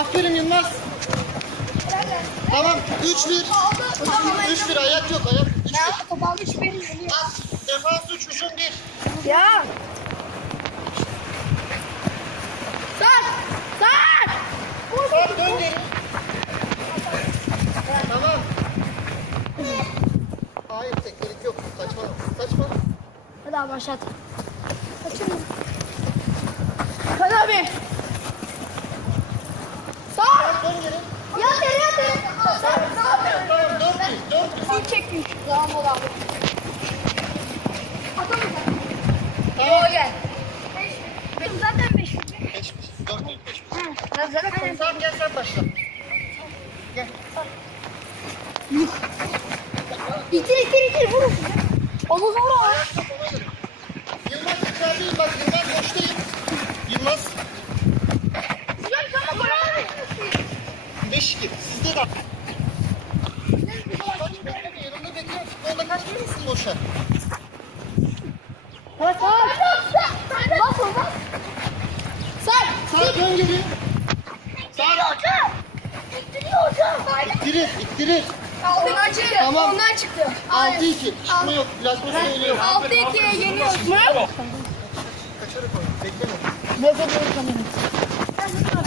Aferin Yılmaz. Tamam 3-1. 3-1 ayak yok ayak. 3-1. Ya top aldı hiç benim At. Defans 3 hücum 1. Ya. Sar. Sar. Sar dön geri. Tamam. Hayır teknik yok. Saçma. Saçma. Hadi abi başlat. Kaçırma. Hadi abi. Sar. Sar dön geri. Ya dere ya dere. Sar. Sar. Tamam 4-1. 4-1. Sil çekmiş. Tamam. Tamam. gel. Benim zaten 5. 5 4 5 Ben zaten Tamam gel sen başla. Gel. İtir itir itir vurun. Onu vur. Yılmaz bak Yılmaz boştayım. Yılmaz Güzel sana abi. 5 2 sizde de. Kaçmıyor musun boşa? Bas bas. Bas bas. Sar. Sağ dön geri. Sar hocam. İttiriyor hocam. İttirir, ittirir. Ondan çıktı. Tamam. Ondan çıktı. 6 2. Çıkma yok. Plazma söylüyor. 6-2'ye yeniyoruz. Kaçarık o. Bekleme. Ne kadar kamerayı.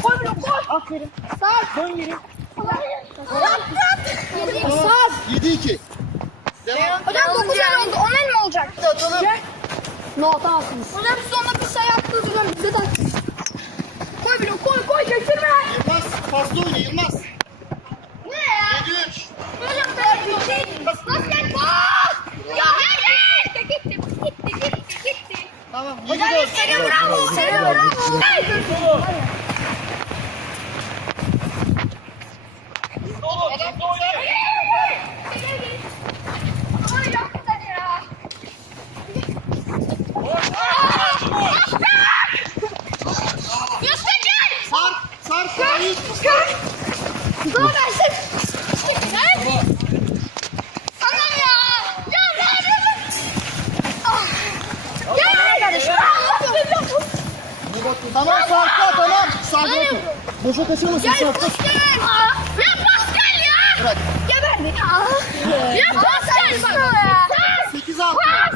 Koy bir koy. Aferin. Sar. Dön geri. Sar. 7 2. Devam. Hocam 9 el oldu. 10 el mi olacak? Hadi atalım. Ne atamazsınız. Hocam sonra bir sayı attınız hocam bize de. Koy bir koy koy geçirme. Yılmaz paslı oyna Yılmaz. Ne ya? 7 3. Hocam böyle bir şey. Basket bas. Ya hayır. Gitti gitti gitti gitti. Tamam. 7 Hocam 4. seni bravo. Seni bravo. Hayır. Adam doğuya. Sar. Sar Sahip. Tamam Sarkta tamam. Sarkta otur. Boşa kaçırmasın Gel Sarkta. Pascal. Ya Pascal ya. Bırak. Geberdi. Ya Pascal. Ya. 8 6. Pas.